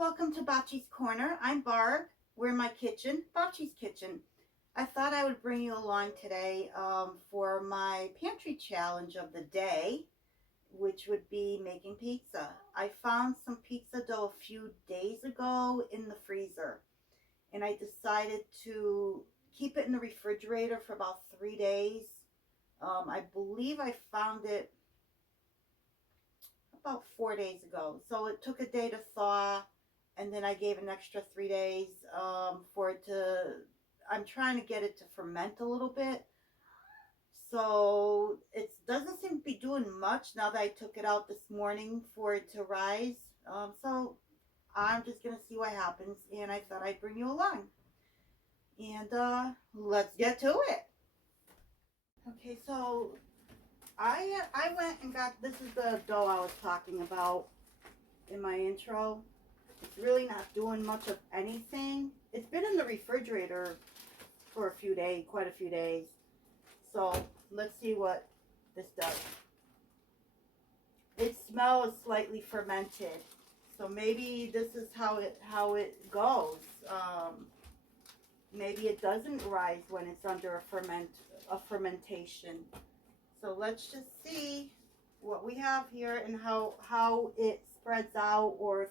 welcome to Bocce's Corner. I'm Barb. We're in my kitchen, Bocce's kitchen. I thought I would bring you along today for my pantry challenge of the day, which would be making pizza. I found some pizza dough a few days ago in the freezer, and I decided to keep it in the refrigerator for about 3 days. I believe I found it about 4 days ago. So it took a day to thaw, and then I gave an extra 3 days for it to, I'm trying to get it to ferment a little bit. So it doesn't seem to be doing much now that I took it out this morning for it to rise. So I'm just going to see what happens, and I thought I'd bring you along. And let's get to it. Okay, so I went and got, this is the dough I was talking about in my intro. It's really not doing much of anything. It's been in the refrigerator for a few days, quite a few days. So let's see what this does. It smells slightly fermented. So maybe this is how it goes. Maybe it doesn't rise when it's under a fermentation. So let's just see what we have here and how it spreads out, or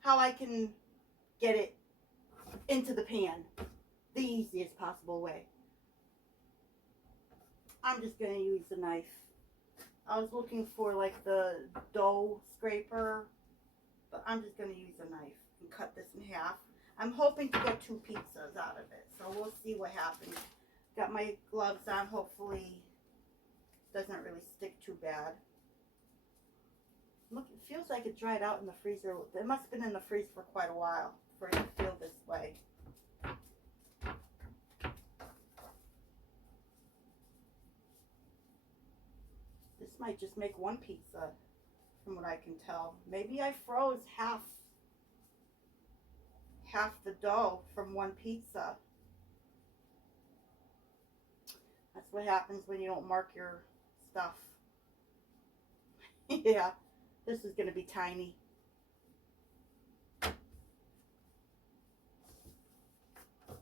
how I can get it into the pan the easiest possible way. I'm just going to use a knife. I was looking for like the dough scraper, but I'm just going to use a knife and cut this in half. I'm hoping to get 2 pizzas out of it, so we'll see what happens. Got my gloves on. Hopefully it doesn't really stick too bad. Look, it feels like it dried out in the freezer. It must have been in the freezer for quite a while for it to feel this way. This might just make 1 pizza from what I can tell. Maybe I froze half the dough from 1 pizza. That's what happens when you don't mark your stuff. Yeah, this is going to be tiny. I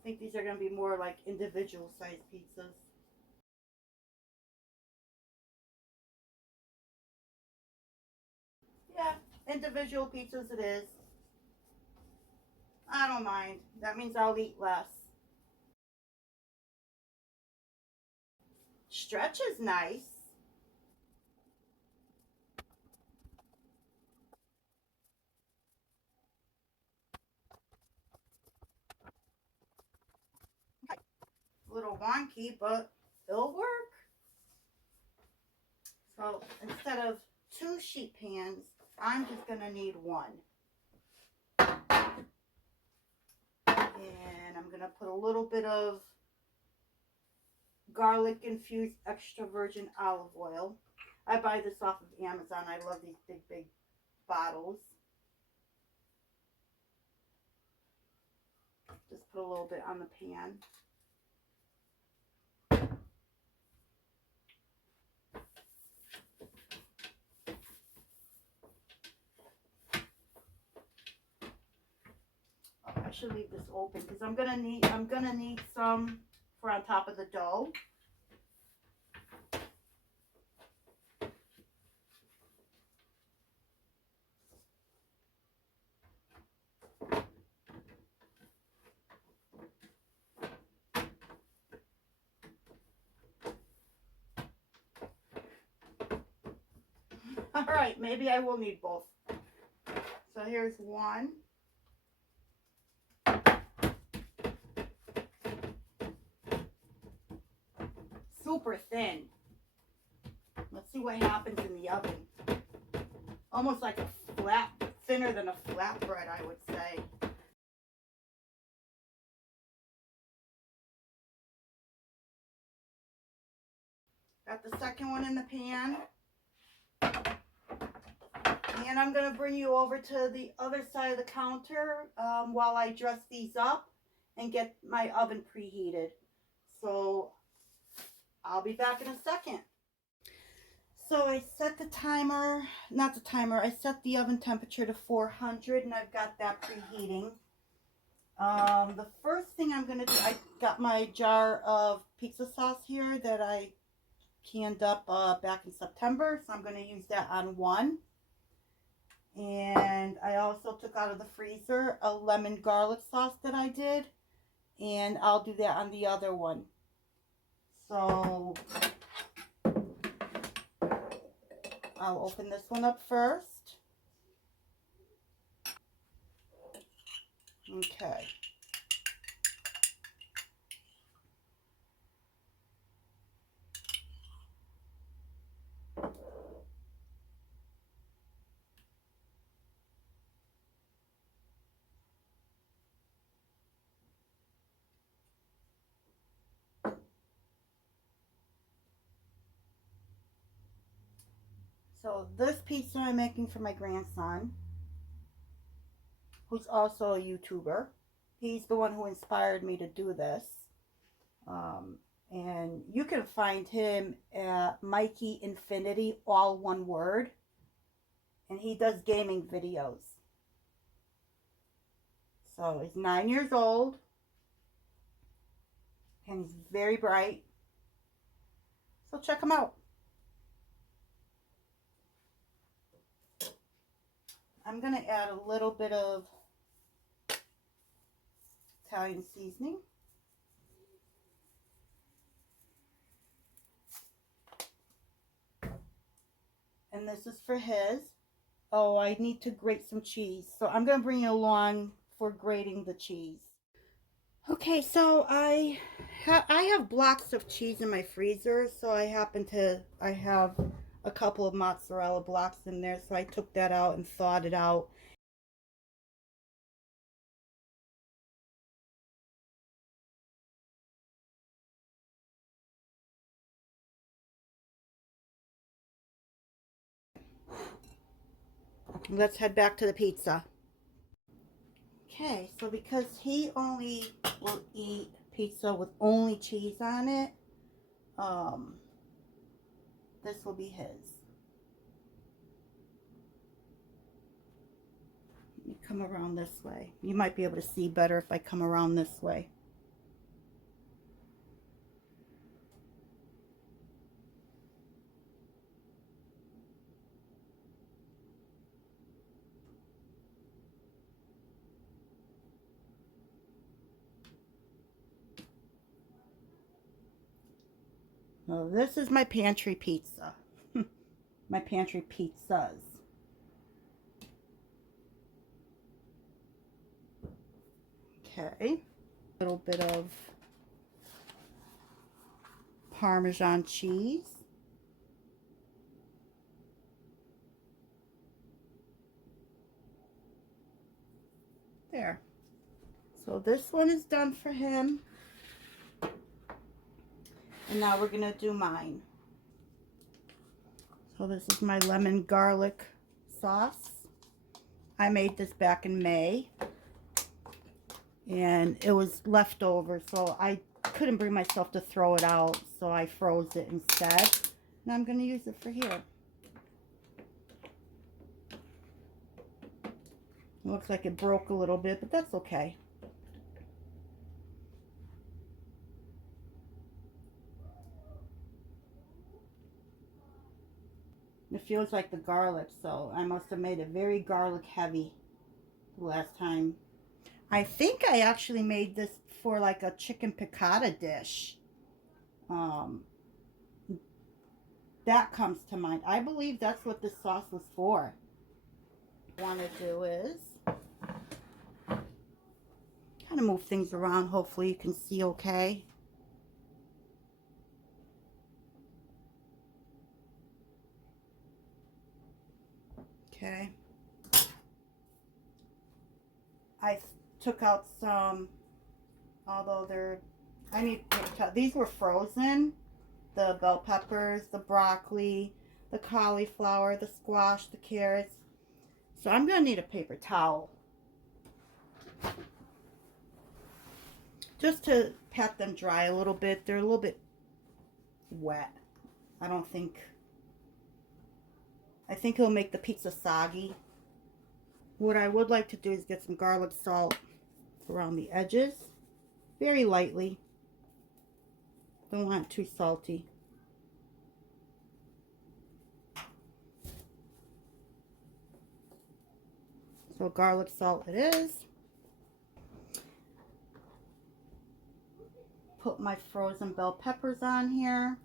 think these are going to be more like individual sized pizzas. Yeah, individual pizzas it is. I don't mind. That means I'll eat less. Stretch is nice. A little wonky, but it'll work. So instead of 2 sheet pans, I'm just going to need 1. And I'm going to put a little bit of garlic infused extra virgin olive oil. I buy this off of Amazon. I love these big bottles. Just put a little bit on the pan. I should leave this open because I'm gonna need some for on top of the dough. All right, maybe I will need both. So here's 1. Super thin. Let's see what happens in the oven. Almost like a flat, thinner than a flatbread, I would say. Got the second one in the pan. And I'm going to bring you over to the other side of the counter while I dress these up and get my oven preheated. So I'll be back in a second. So I set the timer, not the timer, I set the oven temperature to 400 and I've got that preheating. The first thing I'm going to do, I got my jar of pizza sauce here that I canned up back in September, so I'm going to use that on one. And I also took out of the freezer a lemon garlic sauce that I did, and I'll do that on the other one. So I'll open this one up first. Okay. So this pizza I'm making for my grandson, who's also a YouTuber. He's the one who inspired me to do this. And you can find him at Mikey Infinity, all one word. And he does gaming videos. So he's 9 years old. And he's very bright. So check him out. I'm going to add a little bit of Italian seasoning. And this is for his. Oh, I need to grate some cheese. So I'm going to bring you along for grating the cheese. Okay, so I have blocks of cheese in my freezer. So I have a couple of mozzarella blocks in there. So I took that out and thawed it out. Let's head back to the pizza. Okay, so because he only will eat pizza with only cheese on it, this will be his. Let me come around this way. You might be able to see better if I come around this way. Well, this is my pantry pizza. My pantry pizzas. Okay. A little bit of Parmesan cheese. There. So this one is done for him. And now we're going to do mine. So this is my lemon garlic sauce. I made this back in May. And it was left over, so I couldn't bring myself to throw it out. So I froze it instead. And I'm going to use it for here. It looks like it broke a little bit, but that's okay. It feels like the garlic, so I must have made it very garlic heavy the last time. I think I actually made this for like a chicken piccata dish. That comes to mind. I believe that's what this sauce was for. What I want to do is kind of move things around. Hopefully you can see okay. Okay. I took out some, although these were frozen. The bell peppers, the broccoli, the cauliflower, the squash, the carrots. So I'm going to need a paper towel. Just to pat them dry a little bit. They're a little bit wet. I don't think I think it'll make the pizza soggy. What I would like to do is get some garlic salt around the edges, very lightly. Don't want it too salty. So garlic salt it is. Put my frozen bell peppers on here.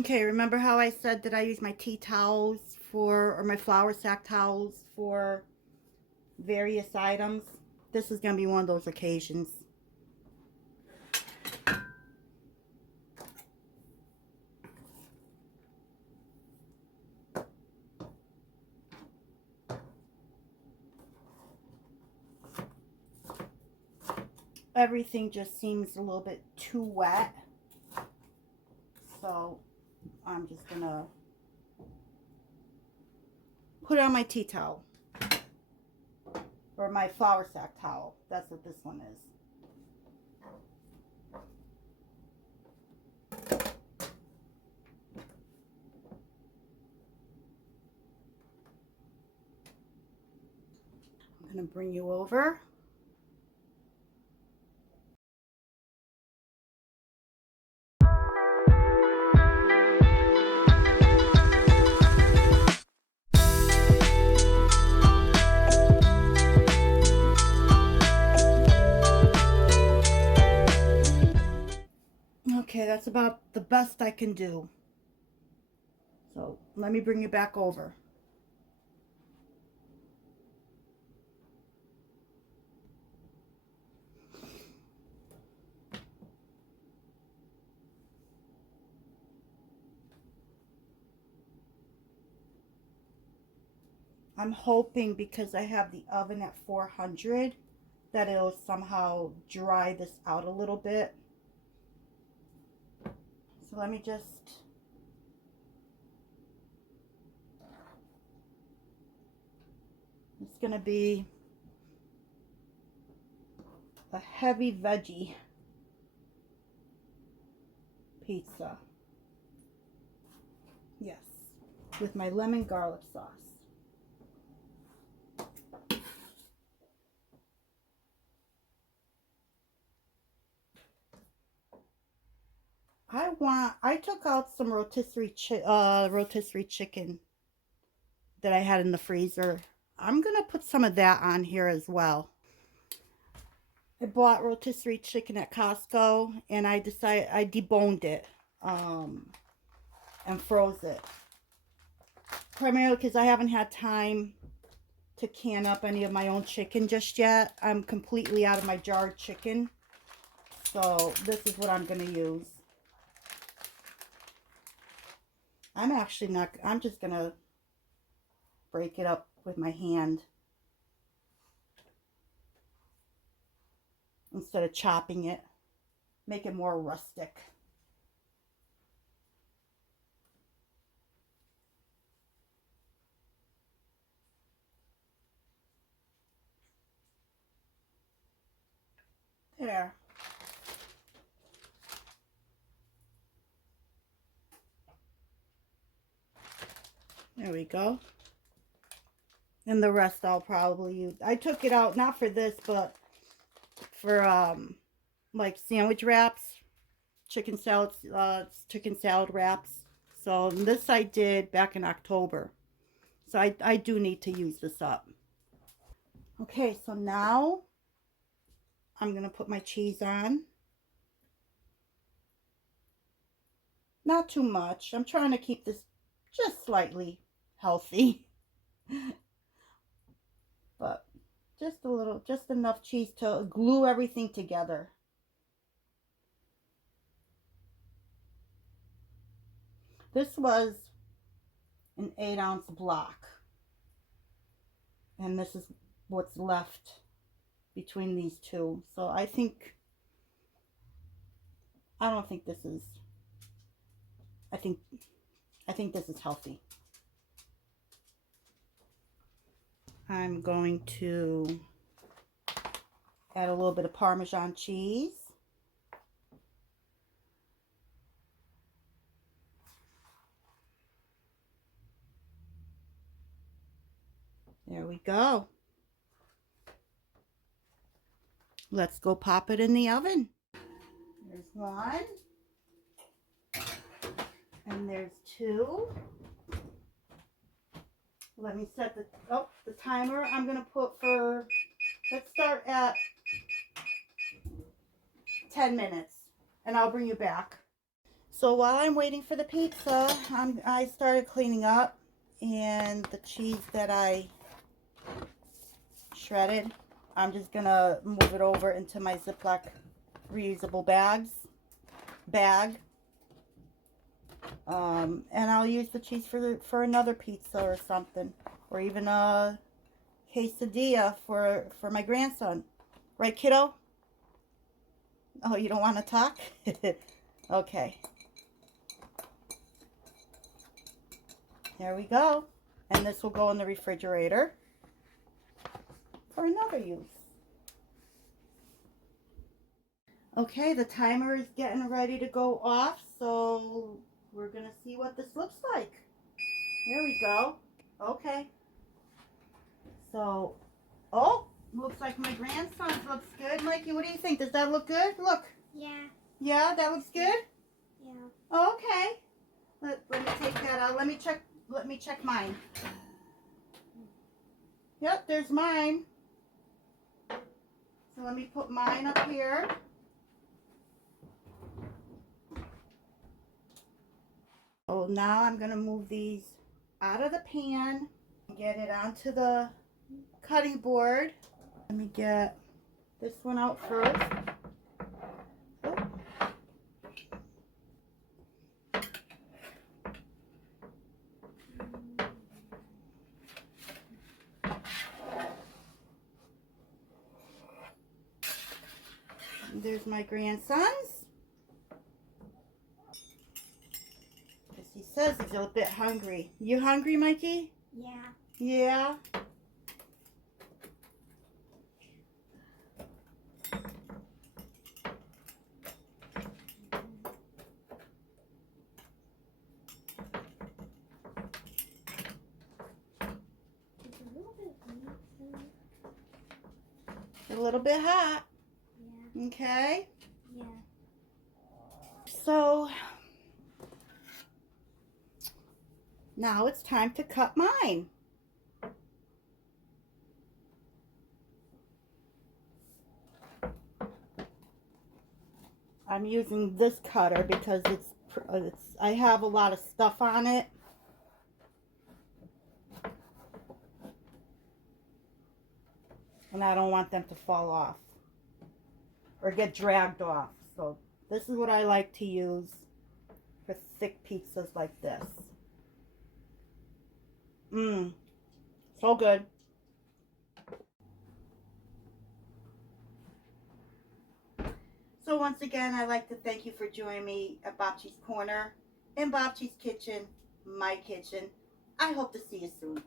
Okay, remember how I said that I use my tea towels or my flour sack towels for various items? This is going to be one of those occasions. Everything just seems a little bit too wet. So I'm just going to put it on my tea towel. Or my flour sack towel. That's what this one is. I'm going to bring you over. Okay, that's about the best I can do. So let me bring you back over. I'm hoping, because I have the oven at 400, that it'll somehow dry this out a little bit. So let me just... It's going to be a heavy veggie pizza. Yes, with my lemon garlic sauce. I took out some rotisserie chicken that I had in the freezer. I'm gonna put some of that on here as well. I bought rotisserie chicken at Costco, and I deboned it and froze it. Primarily because I haven't had time to can up any of my own chicken just yet. I'm completely out of my jarred chicken. So this is what I'm going to use. I'm just going to break it up with my hand instead of chopping it. Make it more rustic. There. There we go. And the rest I'll probably use. I took it out, not for this, but for like sandwich wraps, chicken salad wraps. So this I did back in October. So I do need to use this up. Okay, so now I'm going to put my cheese on. Not too much. I'm trying to keep this just slightly healthy. But just a little, just enough cheese to glue everything together. This was an 8-ounce block. And this is what's left between these two. So I don't think this is, I think this is healthy. I'm going to add a little bit of Parmesan cheese. There we go. Let's go pop it in the oven. There's one. And there's two. Let me set the timer I'm going to put for, let's start at 10 minutes and I'll bring you back. So while I'm waiting for the pizza, I started cleaning up, and the cheese that I shredded, I'm just going to move it over into my Ziploc reusable bag. And I'll use the cheese for another pizza or something, or even a quesadilla for my grandson. Right, kiddo? Oh, you don't want to talk? Okay. There we go. And this will go in the refrigerator for another use. Okay, the timer is getting ready to go off, so we're going to see what this looks like. There we go. Okay. So, oh, looks like my grandson's looks good. Mikey, what do you think? Does that look good? Look. Yeah. Yeah, that looks good? Yeah. Okay. Let me take that out. Let me check mine. Yep, there's mine. So let me put mine up here. Oh, now I'm going to move these out of the pan and get it onto the cutting board. Let me get this one out first. Oh. And there's my grandson's. He says he's a bit hungry. You hungry, Mikey? Yeah. Yeah. A little bit hot. Yeah. Okay. Yeah. So now it's time to cut mine. I'm using this cutter because I have a lot of stuff on it. And I don't want them to fall off or get dragged off. So this is what I like to use for thick pizzas like this. So good. So once again, I'd like to thank you for joining me at Babci's Corner in Babci's Kitchen, my kitchen. I hope to see you soon.